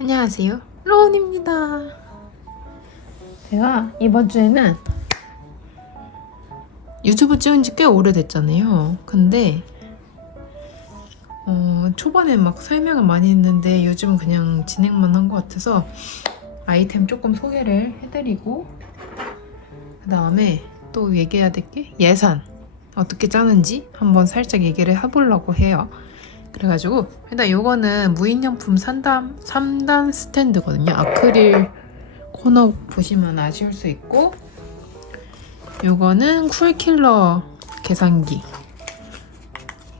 안녕하세요, 로운입니다. 제가 이번 주에는 유튜브 찍은 지 꽤 오래됐잖아요. 근데 초반에 막 설명을 많이 했는데 요즘은 그냥 진행만 한 것 같아서 아이템 조금 소개를 해드리고 그 다음에 또 얘기해야 될 게 예산 어떻게 짜는지 한번 살짝 얘기를 해보려고 해요. 그래가지고 일단 요거는 무인용품 3단 스탠드거든요. 아크릴 코너 보시면 아실 수 있고, 요거는 쿨킬러 계산기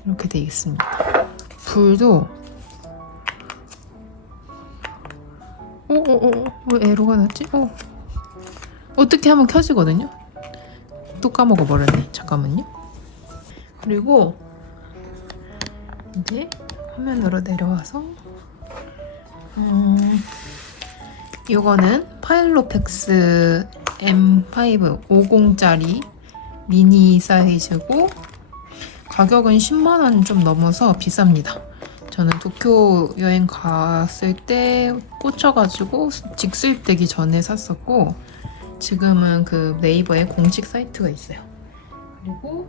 이렇게 되어 있습니다. 불도 왜 에러가 났지? 어떻게 하면 켜지거든요. 또 까먹어 버렸네. 잠깐만요. 그리고 이제 화면으로 내려와서 요거는 파일로펙스 M5 50짜리 미니 사이즈고 가격은 10만원 좀 넘어서 비쌉니다. 저는 도쿄 여행 갔을 때 꽂혀가지고 직수입되기 전에 샀었고 지금은 그 네이버에 공식 사이트가 있어요. 그리고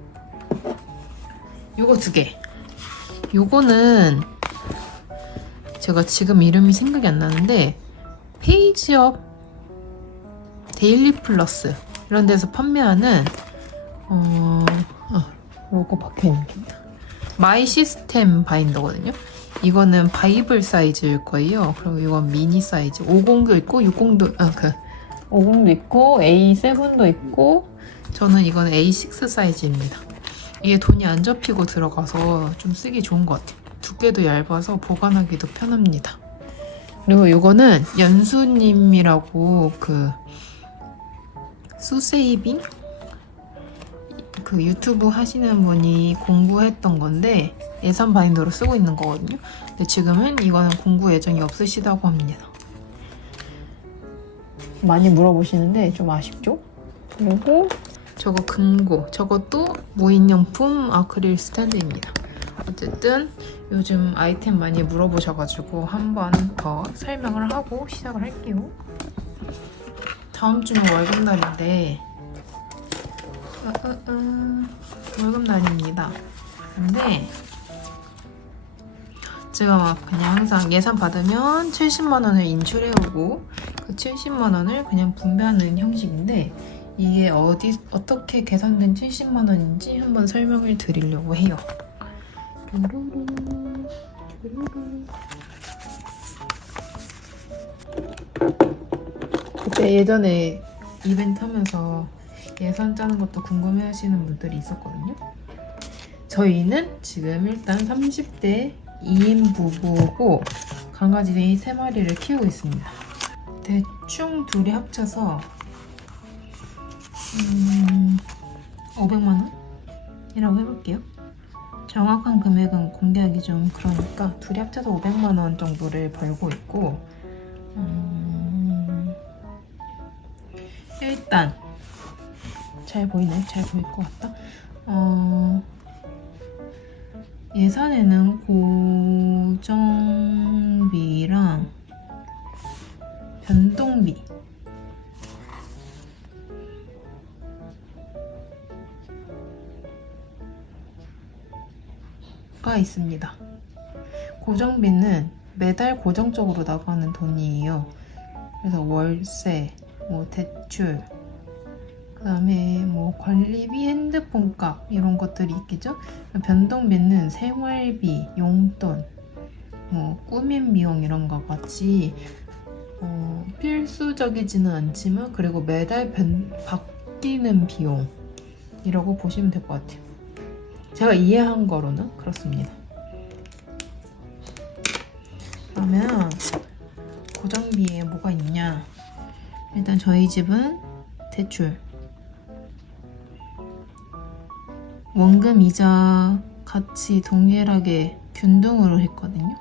요거 2개. 요거는 제가 지금 이름이 생각이 안 나는데 페이지업 데일리 플러스 이런 데서 판매하는 로고 박혀있는 겁니다. 마이 시스템 바인더거든요. 이거는 바이블 사이즈일 거예요. 그리고 이건 미니 사이즈 50도 있고 60도 50도 있고 A7도 있고 저는 이건 A6 사이즈입니다. 이게 돈이 안 접히고 들어가서 좀 쓰기 좋은 것 같아요. 두께도 얇아서 보관하기도 편합니다. 그리고 이거는 연수님이라고 그 수세이빙 그 유튜브 하시는 분이 공구했던 건데 예산 바인더로 쓰고 있는 거거든요. 근데 지금은 이거는 공구 예정이 없으시다고 합니다. 많이 물어보시는데 좀 아쉽죠? 그리고 저거 금고, 저것도 무인용품 아크릴 스탠드입니다. 어쨌든 요즘 아이템 많이 물어보셔가지고 한 번 더 설명을 하고 시작을 할게요. 다음 주는 월급날인데 월급날입니다. 근데 제가 막 그냥 항상 예산 받으면 70만 원을 인출해오고 그 70만 원을 그냥 분배하는 형식인데 이게 어떻게 계산된 70만 원인지 한번 설명을 드리려고 해요. 그때 예전에 이벤트 하면서 예산 짜는 것도 궁금해 하시는 분들이 있었거든요. 저희는 지금 일단 30대 2인 부부고 강아지 3마리를 키우고 있습니다. 대충 둘이 합쳐서 500만 원이라고 해볼게요. 정확한 금액은 공개하기 좀 그러니까 둘이 합쳐서 500만 원 정도를 벌고 있고 일단 잘 보이나요? 잘 보일 것 같다. 예산에는 고정비랑 변동비가 있습니다. 고정비는 매달 고정적으로 나가는 돈이에요. 그래서 월세, 뭐 대출, 그 다음에 뭐 관리비, 핸드폰 값 이런 것들이 있겠죠. 변동비는 생활비, 용돈, 뭐 꾸민 비용 이런 거 같이 필수적이지는 않지만 그리고 매달 바뀌는 비용이라고 보시면 될 것 같아요. 제가 이해한 거로는 그렇습니다. 그러면 고정비에 뭐가 있냐? 일단 저희 집은 대출, 원금 이자 같이 동일하게 균등으로 했거든요.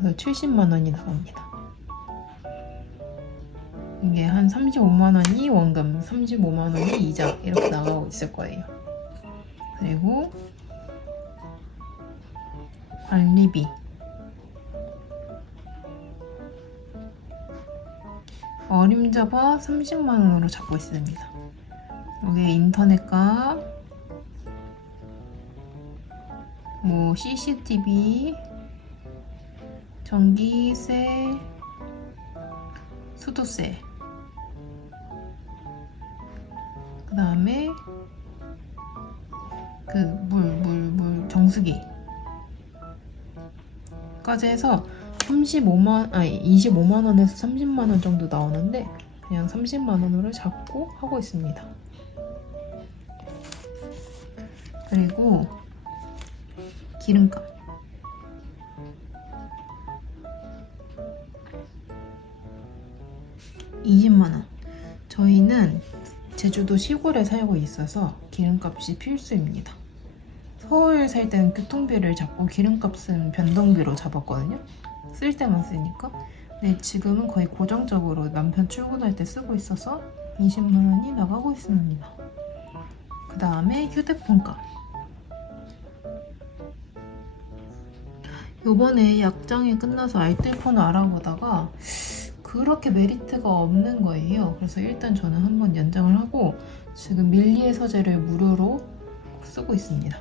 그래서 70만 원이 나갑니다. 이게 한 35만 원이 원금, 35만 원이 이자 이렇게 나가고 있을 거예요. 그리고 관리비 어림잡아 30만 원으로 잡고 있습니다. 여기 인터넷 값, 뭐 CCTV, 전기세, 수도세, 그 다음에 그 물 정수기 까지 해서 25만 원에서 30만 원 정도 나오는데 그냥 30만 원으로 잡고 하고 있습니다. 그리고 기름값, (20만 원). 저희는 제주도 시골에 살고 있어서 기름값이 필수입니다. 서울 살 때는 교통비를 잡고 기름값은 변동비로 잡았거든요. 쓸 때만 쓰니까. 근데 지금은 거의 고정적으로 남편 출근할 때 쓰고 있어서 20만 원이 나가고 있습니다. 그 다음에 휴대폰값. 요번에 약정이 끝나서 알뜰폰을 알아보다가 그렇게 메리트가 없는 거예요. 그래서 일단 저는 한번 연장을 하고 지금 밀리의 서재를 무료로 쓰고 있습니다.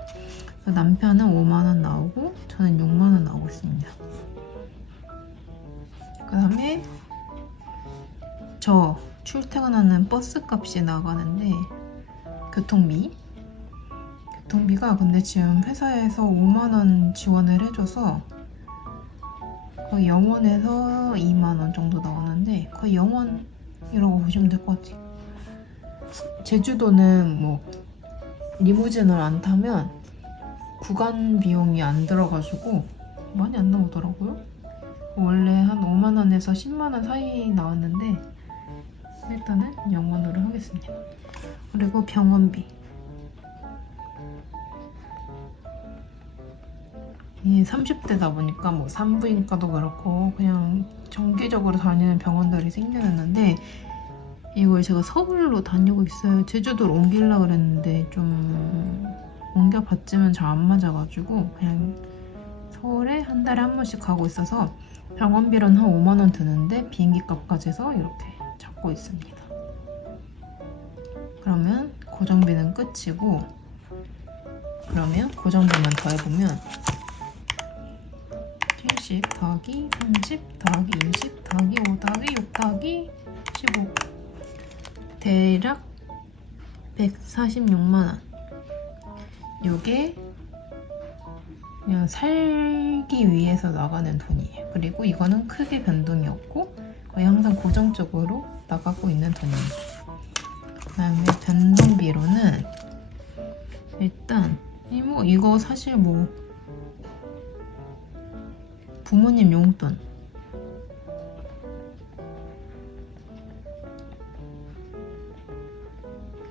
남편은 5만 원 나오고 저는 6만 원 나오고 있습니다. 그 다음에 저 출퇴근하는 버스 값이 나가는데 교통비가 근데 지금 회사에서 5만 원 지원을 해줘서 거의 0원에서 2만 원 정도 나오는데 거의 0원이라고 보시면 될 것 같아요. 제주도는 뭐 리무진을 안 타면 구간 비용이 안 들어가지고 많이 안 나오더라고요. 원래 한 5만 원에서 10만 원 사이 나왔는데 일단은 0원으로 하겠습니다. 그리고 병원비. 이 30대다 보니까 뭐 산부인과도 그렇고 그냥 정기적으로 다니는 병원들이 생겨났는데 이걸 제가 서울로 다니고 있어요. 제주도로 옮기려고 그랬는데 좀 옮겨봤지만 잘 안 맞아가지고 그냥 서울에 한 달에 한 번씩 가고 있어서 병원비로는 한 5만 원 드는데 비행기 값까지 해서 이렇게 잡고 있습니다. 그러면 고정비는 끝이고 그러면 고정비만 더해보면 70 더하기 30 더하기 20 더하기 5 더하기 6 더하기 15 대략 146만 원. 요게 그냥 살기 위해서 나가는 돈이에요. 그리고 이거는 크게 변동이 없고 거의 항상 고정적으로 나가고 있는 돈이에요. 그 다음에 변동비로는 일단 이거 사실 뭐 부모님 용돈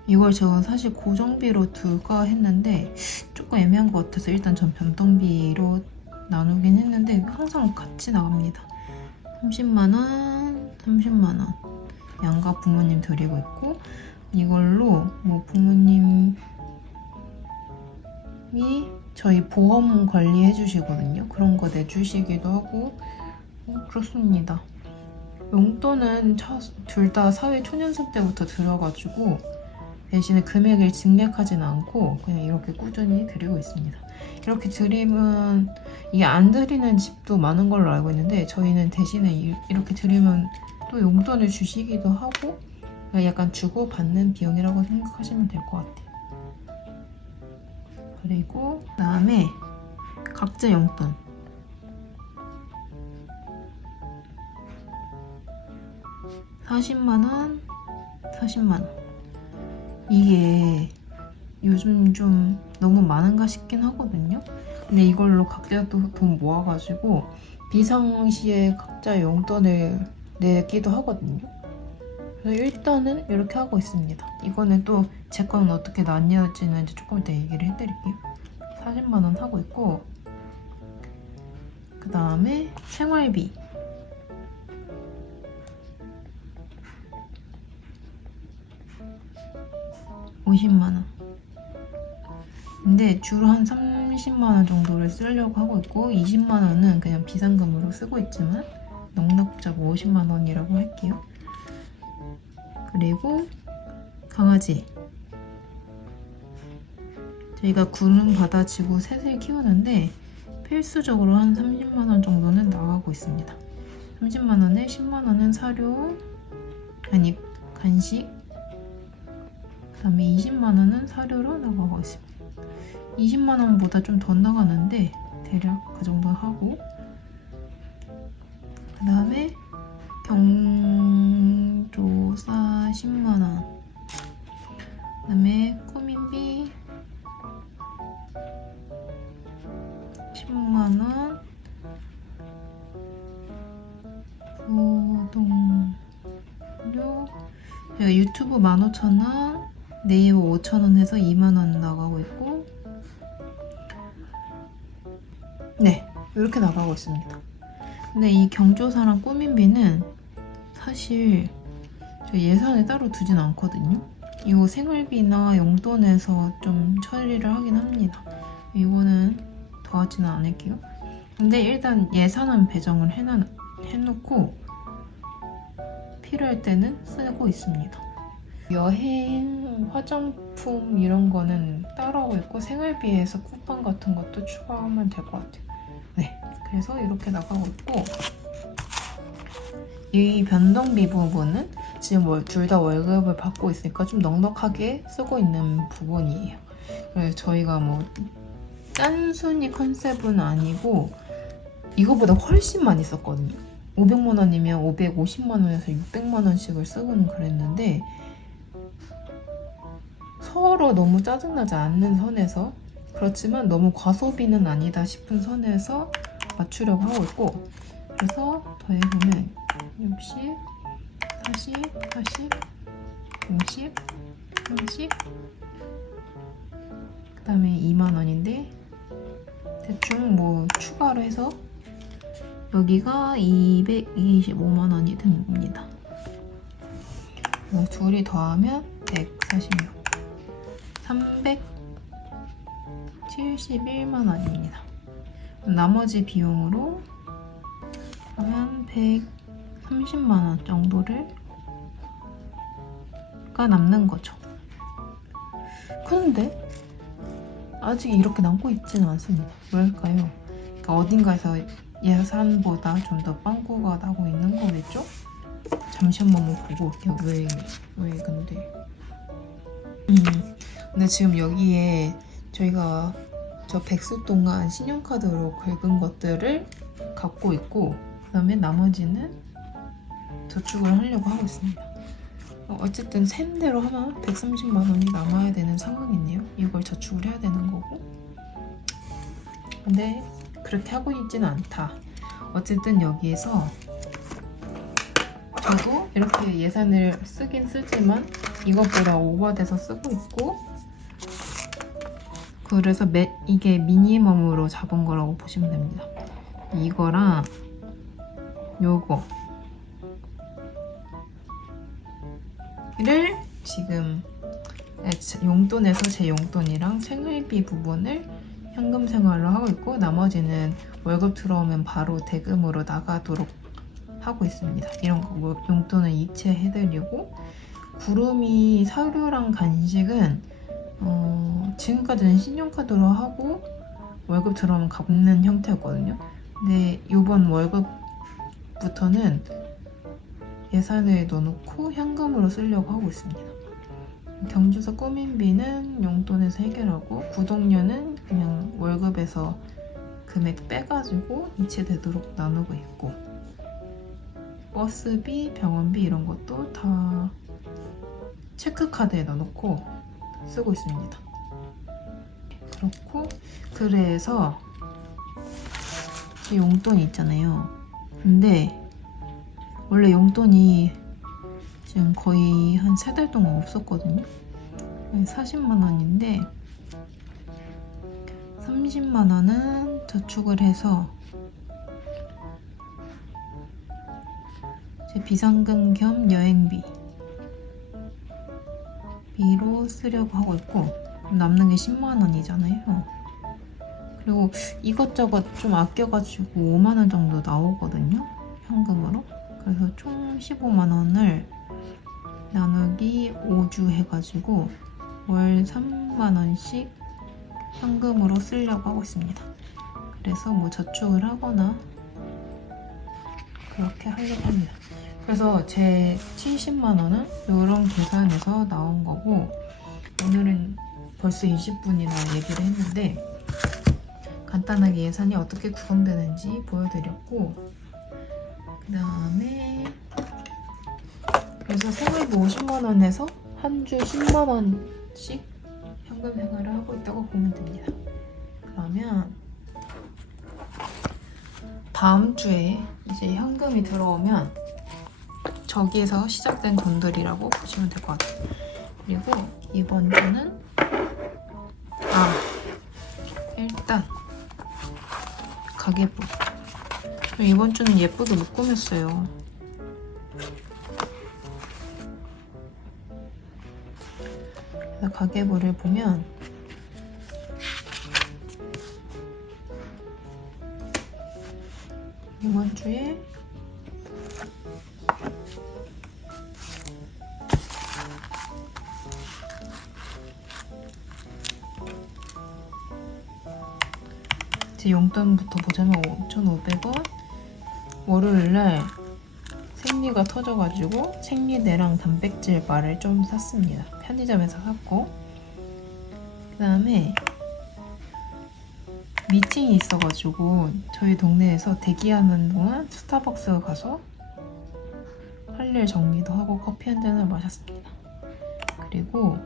이걸 제가 사실 고정비로 둘까 했는데 조금 애매한 것 같아서 일단 전 변동비로 나누긴 했는데 항상 같이 나갑니다. 30만원, 30만원 양가 부모님 드리고 있고 이걸로 뭐 부모님이 저희 보험 관리해 주시거든요. 그런 거 내주시기도 하고 그렇습니다. 용돈은 둘 다 사회 초년생 때부터 들어가지고 대신에 금액을 증액하진 않고 그냥 이렇게 꾸준히 드리고 있습니다. 이렇게 드리면 이게 안 드리는 집도 많은 걸로 알고 있는데 저희는 대신에 이렇게 드리면 또 용돈을 주시기도 하고 약간 주고받는 비용이라고 생각하시면 될 것 같아요. 그리고 그다음에 각자 용돈 (40만원) (40만원) 이게 요즘 좀 너무 많은가 싶긴 하거든요. 근데 이걸로 각자 돈 모아가지고 비상시에 각자 용돈을 내기도 하거든요. 그래서 일단은 이렇게 하고 있습니다. 이거는 또 제 거는 어떻게 나뉘어지는지 조금 이따 얘기를 해드릴게요. 40만원 하고 있고 그 다음에 생활비 (50만원) 근데 주로 한 30만원 정도를 쓰려고 하고 있고 20만원은 그냥 비상금으로 쓰고 있지만 넉넉 잡아 50만원이라고 할게요. 그리고 강아지. 저희가 구름 받아치고 셋을 키우는데 필수적으로 한 30만 원 정도는 나가고 있습니다. 30만 원에 10만 원은 사료, 아니 간식, 그다음에 20만 원은 사료로 나가고 있습니다. 20만 원보다 좀 더 나가는데 대략 그 정도 하고, 그다음에 경조사 10만 원, 그다음에 꾸민비 10만 원, 구독료, 제가 유튜브 15,000원, 네이버 5,000원 해서 2만 원 나가고 있고, 네, 이렇게 나가고 있습니다. 근데 이 경조사랑 꾸민비는 사실 저 예산에 따로 두진 않거든요. 이거 생활비나 용돈에서 좀 처리를 하긴 합니다. 이거는 더 하지는 않을게요. 근데 일단 예산은 배정을 해놓고 필요할 때는 쓰고 있습니다. 여행, 화장품 이런 거는 따로 하고 있고, 생활비에서 쿠팡 같은 것도 추가하면 될 것 같아요. 네, 그래서 이렇게 나가고 있고, 이 변동비 부분은 지금 둘 다 월급을 받고 있으니까 좀 넉넉하게 쓰고 있는 부분이에요. 그래서 저희가 뭐 짠순이 컨셉은 아니고 이거보다 훨씬 많이 썼거든요. 500만 원이면 550만 원에서 600만 원씩을 쓰고는 그랬는데, 서로 너무 짜증나지 않는 선에서, 그렇지만 너무 과소비는 아니다 싶은 선에서 맞추려고 하고 있고, 그래서 더해보면 60, 40, 40, 50, 30, 그 다음에 2만 원인데 대충 뭐 추가로 해서 여기가 225만 원이 됩니다. 둘이 더하면 146, 371만 원입니다. 나머지 비용으로 한 130만 원 정도를 가 남는 거죠. 근데 아직 이렇게 남고 있지는 않습니다. 왜일까요? 그러니까 어딘가에서 예산보다 좀 더 빵꾸가 나고 있는 거겠죠? 잠시 한번 보고 올게요. 왜 근데 근데 지금 여기에 저희가 저 백수 동안 신용카드로 긁은 것들을 갖고 있고, 그 다음에 나머지는 저축을 하려고 하고 있습니다. 어쨌든 셈대로 하면 130만 원이 남아야 되는 상황이네요. 이걸 저축을 해야 되는 거고. 근데 그렇게 하고 있지는 않다. 어쨌든 여기에서 저도 이렇게 예산을 쓰긴 쓰지만 이것보다 오버돼서 쓰고 있고, 그래서 이게 미니멈으로 잡은 거라고 보시면 됩니다. 이거랑 요거를 지금 용돈에서 제 용돈이랑 생활비 부분을 현금 생활로 하고 있고, 나머지는 월급 들어오면 바로 대금으로 나가도록 하고 있습니다. 이런 거 뭐 용돈은 이체해드리고, 구름이 사료랑 간식은 지금까지는 신용카드로 하고 월급 들어오면 갚는 형태였거든요. 근데 이번 월급부터는 예산을 넣어놓고 현금으로 쓰려고 하고 있습니다. 경조사 꾸민비는 용돈에서 해결하고, 구독료는 그냥 월급에서 금액 빼가지고 이체되도록 나누고 있고, 버스비, 병원비 이런 것도 다 체크카드에 넣어놓고 쓰고 있습니다. 그렇고, 그래서 이 용돈이 있잖아요. 근데 원래 용돈이 지금 거의 한 3달 동안 없었거든요. 40만 원인데 30만 원은 저축을 해서 제 비상금 겸 여행비 비로 쓰려고 하고 있고, 남는 게 10만 원이잖아요. 그리고 이것저것 좀 아껴가지고 5만 원 정도 나오거든요, 현금으로. 그래서 총 15만 원을 나누기 5주 해가지고 월 3만원씩 현금으로 쓰려고 하고 있습니다. 그래서 뭐 저축을 하거나 그렇게 하려고 합니다. 그래서 제 70만원은 이런 계산에서 나온 거고, 오늘은 벌써 20분이나 얘기를 했는데 간단하게 예산이 어떻게 구성되는지 보여드렸고, 그 다음에 그래서 생활비 50만원에서 한 주 10만원씩 현금 생활을 하고 있다고 보면 됩니다. 그러면 다음 주에 이제 현금이 들어오면 저기에서 시작된 돈들이라고 보시면 될 것 같아요. 그리고 이번 주는 일단 가계부. 이번 주는 예쁘게 못 꾸몄어요. 그래서 가계부를 보면 이번 주에 제 용돈부터 보자면 5,500원. 월요일날 생리가 터져가지고 생리대랑 단백질 바를 좀 샀습니다. 편의점에서 샀고, 그 다음에 미팅이 있어가지고 저희 동네에서 대기하는 동안 스타벅스 가서 할 일 정리도 하고 커피 한 잔을 마셨습니다. 그리고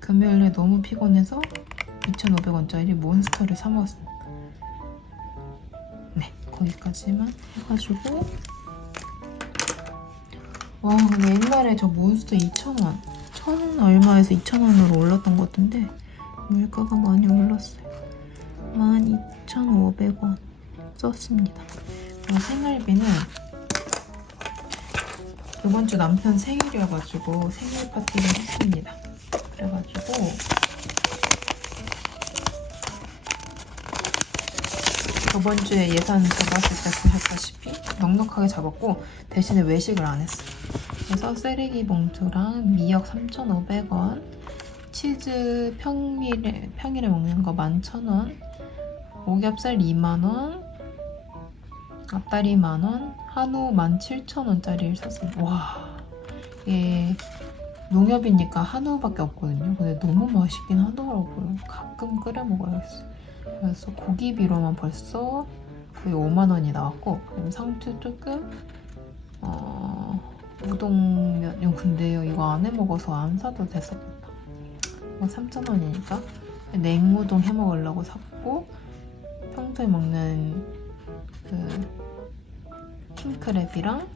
금요일에 너무 피곤해서 2,500원짜리 몬스터를 사 먹었습니다. 네, 거기까지만 해가지고, 와, 근데 옛날에 저 몬스터 2,000원, 1,000원 얼마에서 2,000원으로 올랐던 것 같은데 물가가 많이 올랐어요. 12,500원 썼습니다. 생활비는 이번 주 남편 생일이어가지고 생일 파티를 했습니다. 그래가지고 저번 주에 예산 잡았을 때 보셨다시피 넉넉하게 잡았고, 대신에 외식을 안 했어요. 그래서 쓰레기 봉투랑 미역 3,500원, 치즈 평일에 먹는 거 11,000원, 오겹살 2만원, 앞다리 만원, 한우 17,000원짜리를 샀습니다. 와, 이게 농협이니까 한우밖에 없거든요. 근데 너무 맛있긴 하더라고요. 가끔 끓여 먹어야겠어요. 그래서 고기비로만 벌써 거의 5만원이 나왔고, 그리고 상추 조금, 우동면, 근데요 이거 안 해먹어서 안 사도 됐었겠다. 3,000원이니까 냉우동 해먹으려고 샀고, 평소에 먹는 그 킹크랩이랑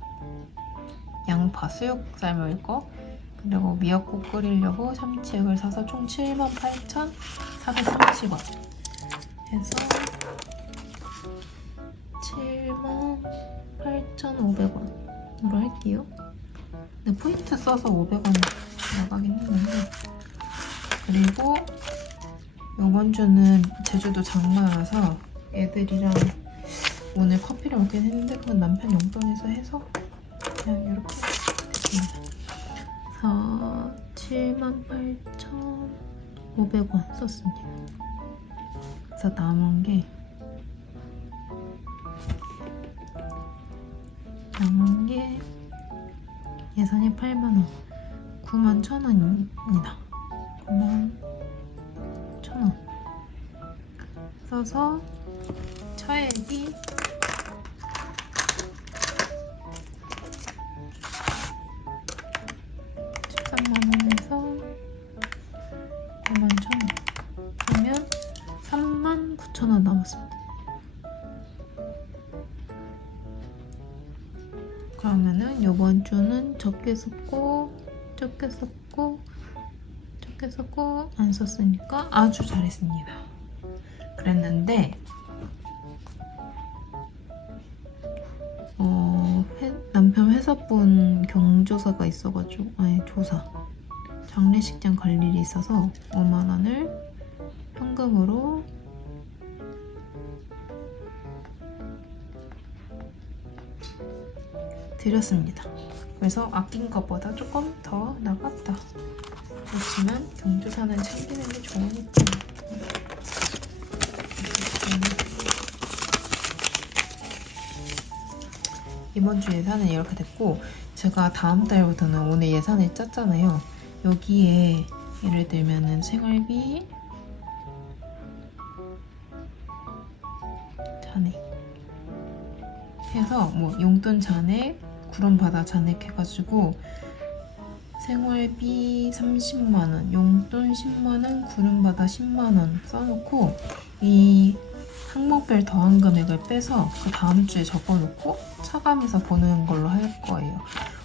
양파, 수육 삶을 거, 그리고 미역국 끓이려고 참치액을 사서 총 78,430원 해서 78,500원으로 할게요. 근데 포인트 써서 500원 나가긴 했는데, 그리고 이번 주는 제주도 장마라서 애들이랑 오늘 커피를 먹긴 했는데 그건 남편 용돈에서 해서 그냥 이렇게 됐습니다. 그래서 78,500원 썼습니다. 그래서 남은 게 예산이 8만원, 91,000원입니다. 91,000원 써서 차액이 13만원에서 91,000원 그러면 39,000원 남았습니다. 그러면은 이번 주는 적게 썼고 안 썼으니까 아주 잘했습니다. 그랬는데 남편 회사분 경조사가 있어가지고, 조사, 장례식장 갈 일이 있어서 5만원을 현금으로 드렸습니다. 그래서 아낀 것보다 조금 더 나갔다. 그렇지만 경주사는 챙기는 게 좋으니까. 이번 주 예산은 이렇게 됐고, 제가 다음 달부터는 오늘 예산을 짰잖아요. 여기에 예를 들면은 생활비, 잔액 해서 뭐 용돈 잔액, 구름바다 잔액 해가지고 생활비 30만원, 용돈 10만원, 구름바다 10만원 써놓고 이 항목별 더한 금액을 빼서 그 다음 주에 적어놓고 차감해서 보는 걸로 할 거예요.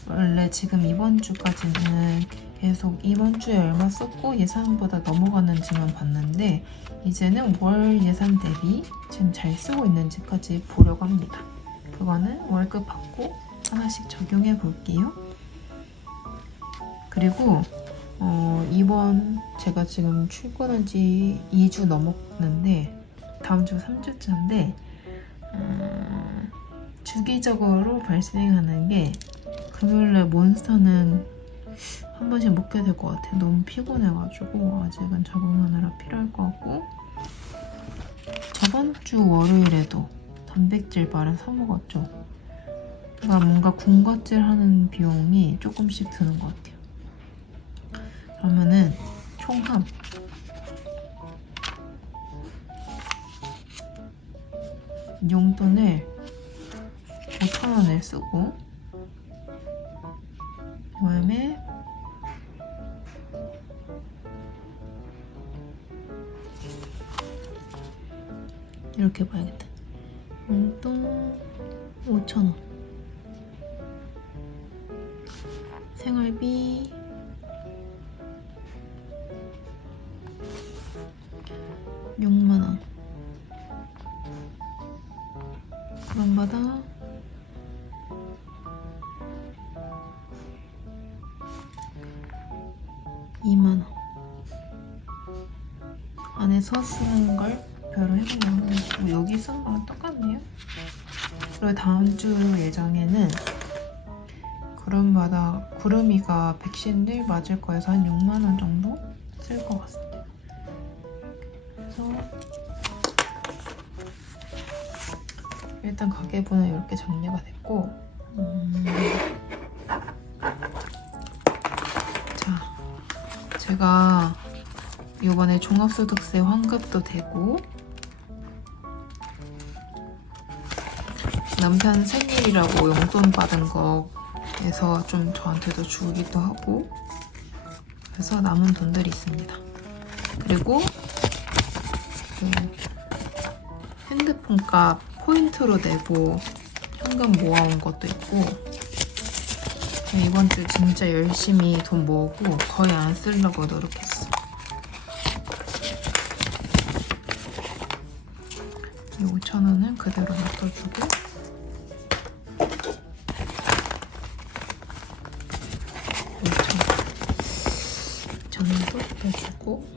원래 지금 이번 주까지는 계속 이번 주에 얼마 썼고 예산보다 넘어가는지만 봤는데 이제는 월 예산 대비 지금 잘 쓰고 있는지까지 보려고 합니다. 그거는 월급 받고 하나씩 적용해 볼게요. 그리고 이번 제가 지금 출근한 지 2주 넘었는데 다음 주가 3주차인데 주기적으로 발생하는 게 금요일날 몬스터는 한 번씩 먹게 될 것 같아요. 너무 피곤해가지고 아직은 적응하느라 필요할 것 같고 저번 주 월요일에도 단백질 바를 사 먹었죠. 그러니까 뭔가 군것질 하는 비용이 조금씩 드는 것 같아요. 그러면은 총합 용돈을 5,000원을 쓰고 그다음에 이렇게 봐야겠다. 용돈 5,000원 생활비 6만원 구름바다 2만원 안에서 쓰는 걸 별로 해보면 뭐 여기 쓰는 거랑 똑같네요. 그리고 다음 주 예정에는 구름바다 구름이가 백신을 맞을 거여서 한 6만원 정도 쓸 것 같습니다. 그래서 일단 가계부는 이렇게 정리가 됐고 자, 제가 이번에 종합소득세 환급도 되고 남편 생일이라고 용돈 받은 거에서 좀 저한테도 주기도 하고 그래서 남은 돈들이 있습니다. 그리고 그 핸드폰 값 포인트로 내고 현금 모아온 것도 있고 이번 주 진짜 열심히 돈 모으고 거의 안 쓰려고 노력했어. 이 5,000원은 그대로 놔둬주고 5,000원도 놔두고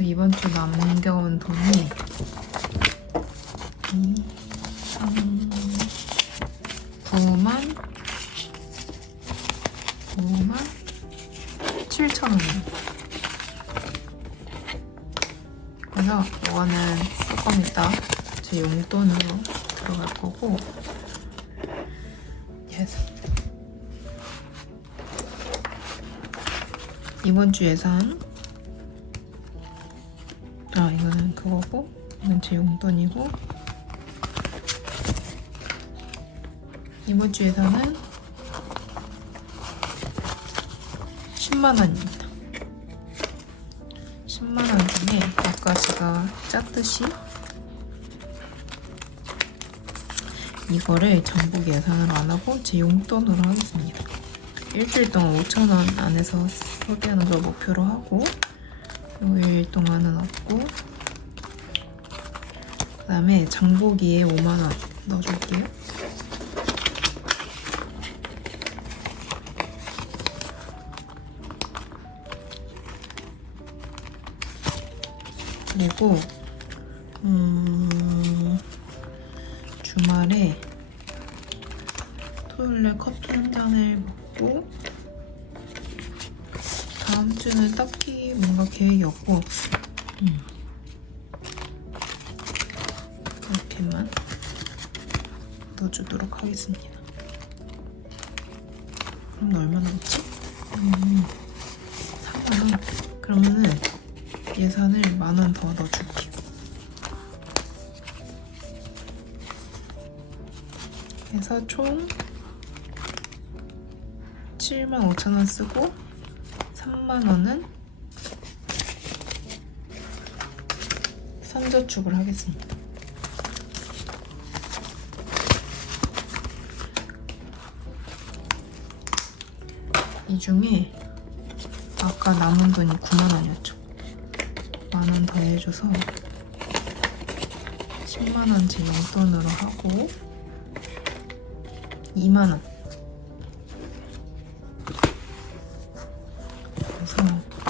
이번 주 남겨온 돈이 9만 7,000원이에요. 그래서 이거는 조금 이따 제 용돈으로 들어갈 거고 이번 주 예산 이거는 그거고 이건 제 용돈이고 이번 주 예산은 10만원입니다. 10만원 중에 아까 제가 짰듯이 이거를 정부 예산으로 안 하고 제 용돈으로 하겠습니다. 일주일 동안 5,000원 안에서 소비하는 걸 목표로 하고 5일 동안은 없고 그 다음에 장보기에 5만원 넣어줄게요. 그리고 주말에 토요일에 커피 한 잔을 먹고 다음 주는 딱히 뭔가 계획이 없고 이렇게만 넣어주도록 하겠습니다. 그럼 얼마나 넣지? 4만원. 그러면은 예산을 10,000원 더 넣어줄게요. 그래서 총 75,000원 쓰고 3만원은 선저축을 하겠습니다. 이 중에 아까 남은 돈이 9만원이었죠. 10,000원 더 해줘서 10만원 제 용돈으로 하고 2만원. 그래서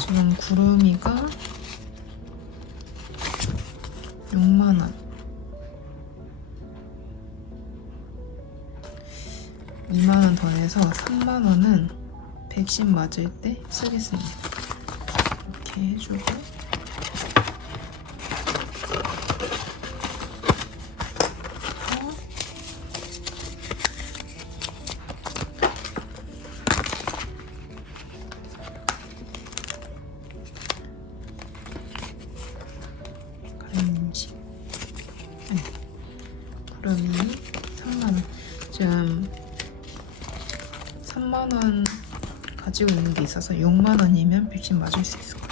지금 구름이가 6만원. 2만원 더 내서 3만원은 백신 맞을 때 쓰겠습니다. 이렇게 해주고 간식 구름이 3만원. 지금 3만원 가지고 있는 게 있어서 6만원이면 백신 맞을 수 있을 거예요.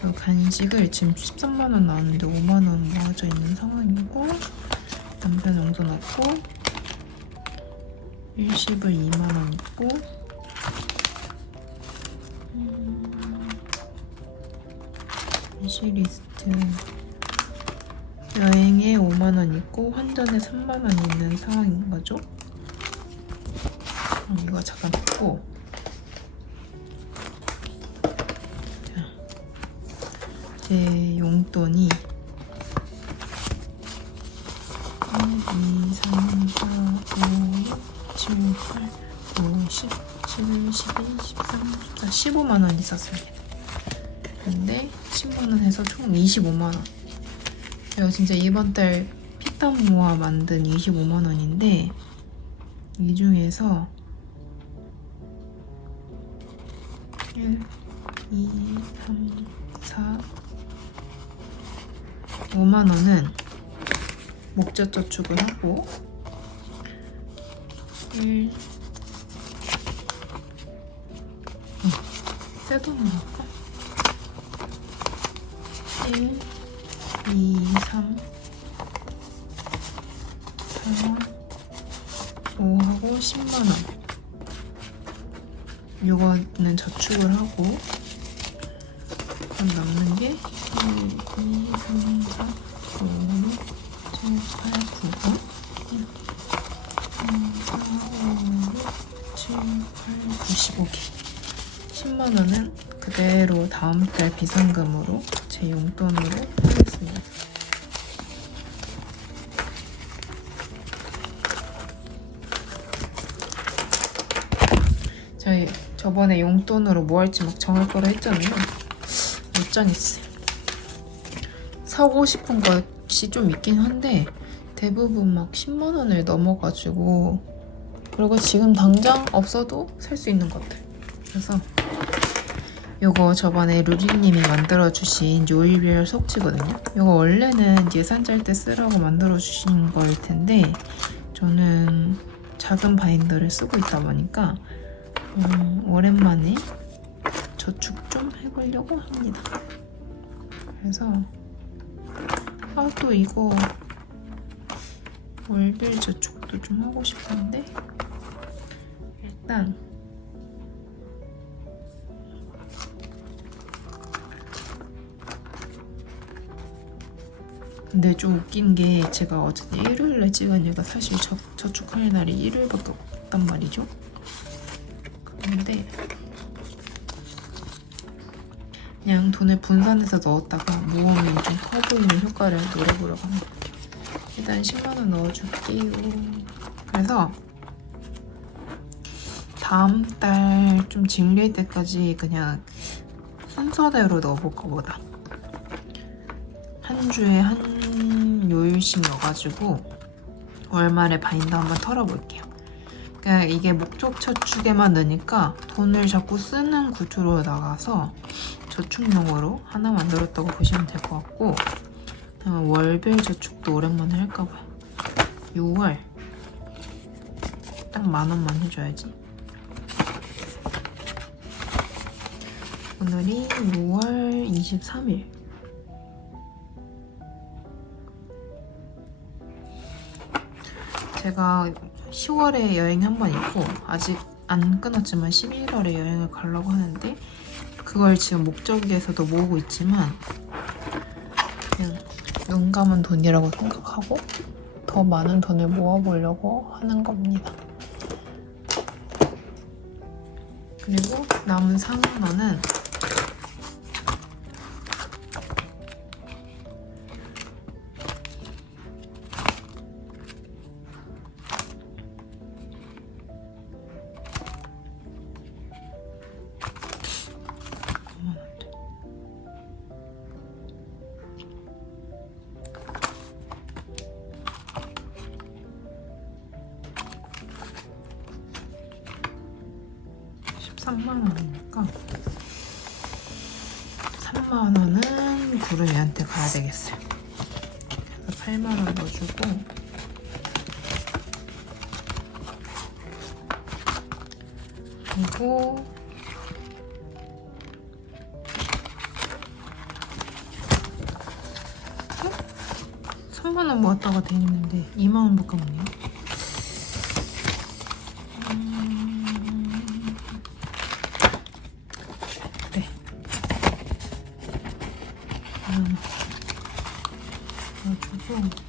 그리고 간식을 지금 13만원 나왔는데 5만원 모아져 있는 상황이고 남편 용돈 넣고 일식을 2만원 있고 위시리스트 여행에 5만원 있고 환전에 3만원 있는 상황인 거죠. 이거 잠깐 듣고 제 용돈이 1, 2, 3, 4, 5, 6, 7, 8, 9, 10, 11, 12, 13, 14, 15만원 있었습니다. 근데 10만원 해서 총 25만원. 제가 진짜 이번 달 피땀 모아 만든 25만원인데 이 중에서 1, 2, 3, 4, 5만원은 목젖저축을 하고 1, 새 돈으로 할까? 1, 2, 3, 4, 5하고 10만원. 이거는 저축을 하고 그럼 남는 게 1, 2, 3, 4, 5, 6, 7, 8, 9가 1, 2, 4, 5, 6, 7, 8, 9, 15개 10만원은 그대로 다음 달 비상금으로 제 용돈으로 하겠습니다. 저희 저번에 용돈으로 뭐 할지 막 정할 거라 했잖아요. 못 정했어요. 사고 싶은 것이 좀 있긴 한데 대부분 막 10만원을 넘어가지고 그리고 지금 당장 없어도 살 수 있는 것들. 그래서 요거 저번에 루리님이 만들어주신 요일별 속지거든요. 요거 원래는 예산 짤 때 쓰라고 만들어주신 거일 텐데 저는 작은 바인더를 쓰고 있다 보니까 오랜만에 저축 좀 해보려고 합니다. 그래서 또 이거 월별 저축도 좀 하고 싶은데 일단 근데 좀 웃긴 게 제가 어쨌든 일요일에 찍은 얘가 사실 저축할 날이 일요일밖에 없단 말이죠. 근데 그냥 돈을 분산해서 넣었다가 모으면 좀 커 보이는 효과를 노려보려고 합니다. 일단 10만 원 넣어줄게요. 그래서 다음 달 좀 질릴 때까지 그냥 순서대로 넣어볼까 보다. 한 주에 한 요일씩 넣어가지고 월말에 바인더 한번 털어볼게요. 그러니까 이게 목적 저축에만 넣으니까 돈을 자꾸 쓰는 구조로 나가서 저축용으로 하나 만들었다고 보시면 될 것 같고, 월별 저축도 오랜만에 할까봐요. 6월 딱 10,000원만 해줘야지. 오늘이 6월 23일. 제가 10월에 여행 한 번 있고 아직 안 끊었지만 11월에 여행을 가려고 하는데, 그걸 지금 목적지에서도 모으고 있지만 그냥 눈 감은 돈이라고 생각하고 더 많은 돈을 모아보려고 하는 겁니다. 그리고 남은 4만 원은 원이니까 3만 원은 구름이한테 가야 되겠어요. 그래서 8만 원 넣어주고, 그리고 3만 원 모았다가 돼 있는데 2만 원 바꿔먹네요. 그래. 넣어주고,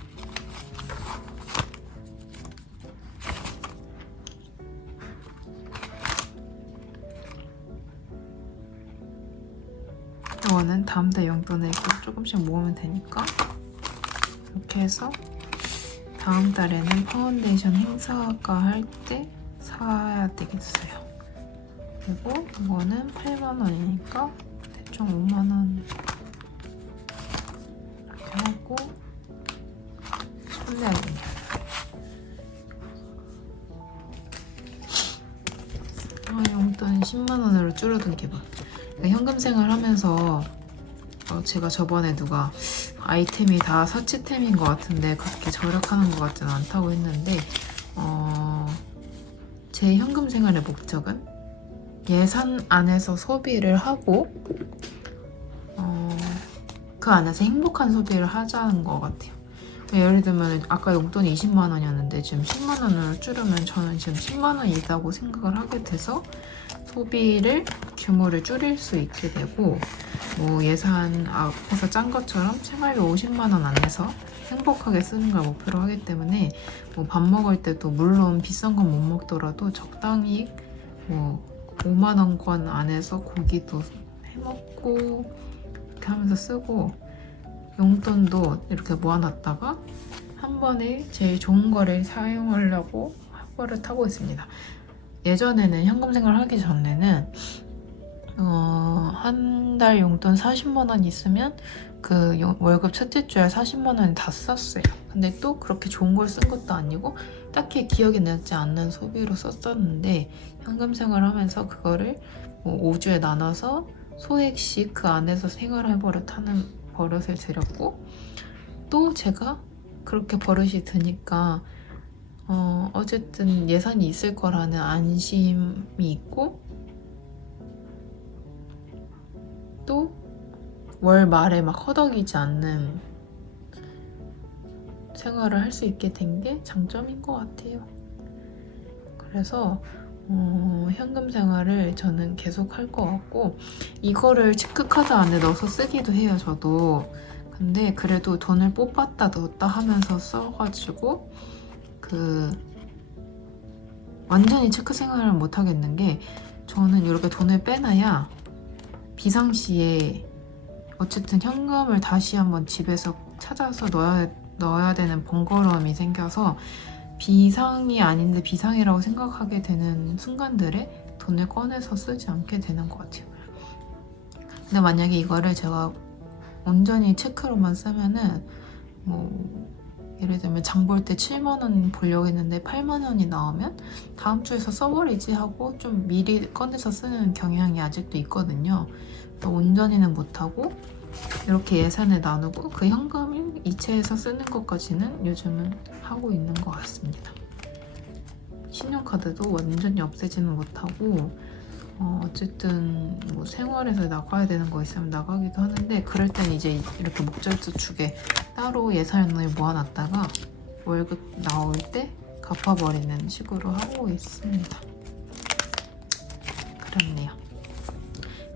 이거는 다음 달 용돈에 조금씩 모으면 되니까 이렇게 해서 다음 달에는 파운데이션 행사가 할 때 사야 되겠어요. 그리고 이거는 8만 원이니까 대충 5만 원 이렇게 하고 손내야겠네요. 용돈 10만 원으로 줄어든 게 봐. 현금 생활하면서 제가 저번에 누가 아이템이 다 사치템인 것 같은데 그렇게 절약하는 것 같지는 않다고 했는데, 제 현금 생활의 목적은 예산 안에서 소비를 하고 그 안에서 행복한 소비를 하자는 것 같아요. 예를 들면 아까 용돈이 20만 원이었는데 지금 10만 원으로 줄으면 저는 지금 10만 원이 있다고 생각을 하게 돼서 소비를 규모를 줄일 수 있게 되고, 뭐 예산 앞에서 짠 것처럼 생활비 50만 원 안에서 행복하게 쓰는 걸 목표로 하기 때문에 뭐 밥 먹을 때도 물론 비싼 건 못 먹더라도 적당히 뭐 5만 원권 안에서 고기도 해먹고 이렇게 하면서 쓰고, 용돈도 이렇게 모아놨다가 한 번에 제일 좋은 거를 사용하려고 버릇하고 있습니다. 예전에는 현금 생활 하기 전에는 한 달 용돈 40만 원 있으면 그 월급 첫째 주에 40만 원을 다 썼어요. 근데 또 그렇게 좋은 걸 쓴 것도 아니고 딱히 기억에 남지 않는 소비로 썼었는데, 현금 생활을 하면서 그거를 뭐 5주에 나눠서 소액씩 그 안에서 생활할 버릇하는 버릇을 들였고, 또 제가 그렇게 버릇이 드니까 어쨌든 예산이 있을 거라는 안심이 있고, 또 월 말에 막 허덕이지 않는 생활을 할 수 있게 된 게 장점인 것 같아요. 그래서 현금 생활을 저는 계속 할 것 같고, 이거를 체크카드 안에 넣어서 쓰기도 해요, 저도. 근데 그래도 돈을 뽑았다 넣었다 하면서 써가지고 완전히 체크 생활을 못 하겠는 게, 저는 이렇게 돈을 빼놔야 비상시에 어쨌든 현금을 다시 한번 집에서 찾아서 넣어야 되는 번거로움이 생겨서 비상이 아닌데 비상이라고 생각하게 되는 순간들에 돈을 꺼내서 쓰지 않게 되는 것 같아요. 근데 만약에 이거를 제가 온전히 체크로만 쓰면은 뭐 예를 들면 장 볼 때 7만 원 보려고 했는데 8만 원이 나오면 다음 주에서 써버리지 하고 좀 미리 꺼내서 쓰는 경향이 아직도 있거든요. 온전히는 못하고 이렇게 예산을 나누고 그 현금을 이체해서 쓰는 것까지는 요즘은 하고 있는 것 같습니다. 신용카드도 완전히 없애지는 못하고 어쨌든 뭐 생활에서 나가야 되는 거 있으면 나가기도 하는데 그럴 땐 이제 이렇게 목적지축에 따로 예산을 모아놨다가 월급 나올 때 갚아버리는 식으로 하고 있습니다. 그렇네요.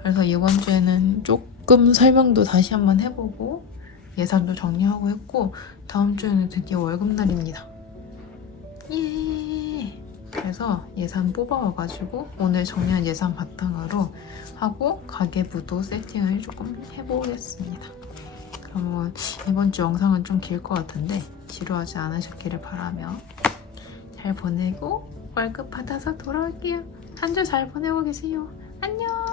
그래서 이번 주에는 조금 설명도 다시 한번 해보고 예산도 정리하고 했고 다음 주에는 드디어 월급날입니다. 예! 그래서 예산 뽑아와가지고 오늘 정리한 예산 바탕으로 하고 가계부도 세팅을 조금 해보겠습니다. 그러면 이번 주 영상은 좀 길 것 같은데 지루하지 않으셨기를 바라며 잘 보내고 월급 받아서 돌아올게요. 한 주 잘 보내고 계세요. 안녕!